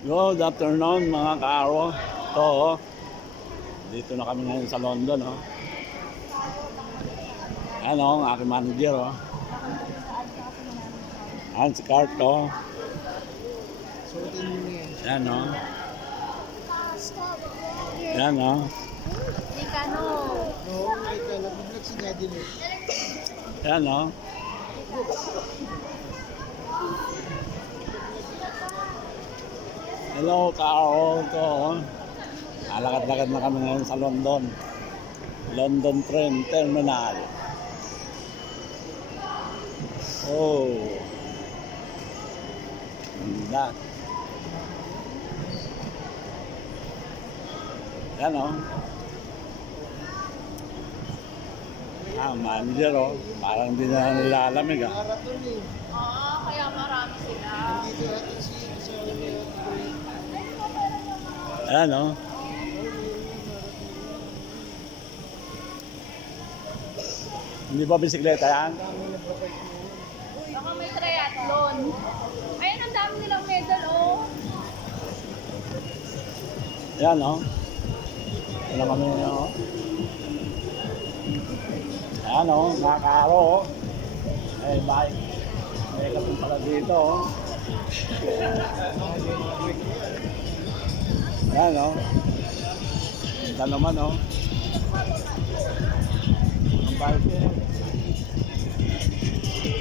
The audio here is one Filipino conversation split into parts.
Good afternoon mga ka-aro. Ito, dito na kami ngayon sa London. Ano, ang aking manager. Ayan si Carto. Ayan o. Ayan o. Ayan o. Hello ka-aro. Ito o. Alakad-lakad na kami ngayon sa London. London Train Terminal. Oh. Ganda. Yan o. Manager o. Parang hindi na nilalamig Oo, kaya marami sila. Ayan o. Hindi ba bisikleta yan? Baka may triathlon. Ayun, ang dami nilang medal, oh. Ayan o. Wala kami o. Ayan o, mga ka-aro o. May bike. May kapit pala dito o. Ayan o. Ito naman o. Ang bike eh.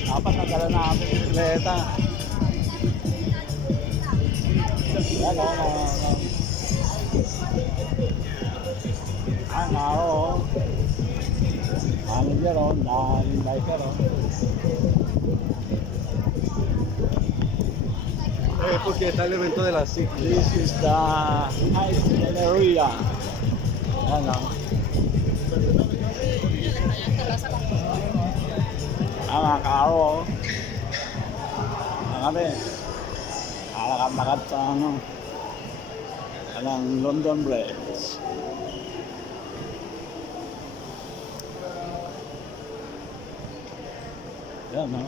Dapat nagdala na ako ng bisikleta. Ayan o. Ayan o. Manager o. Daming biker o. Porque está el evento de las SIC. This is the ice area. Ayan o. Mga ka-aro o. Kami. Alakad-lakad sa ano. Anong London Bridge. Yan o.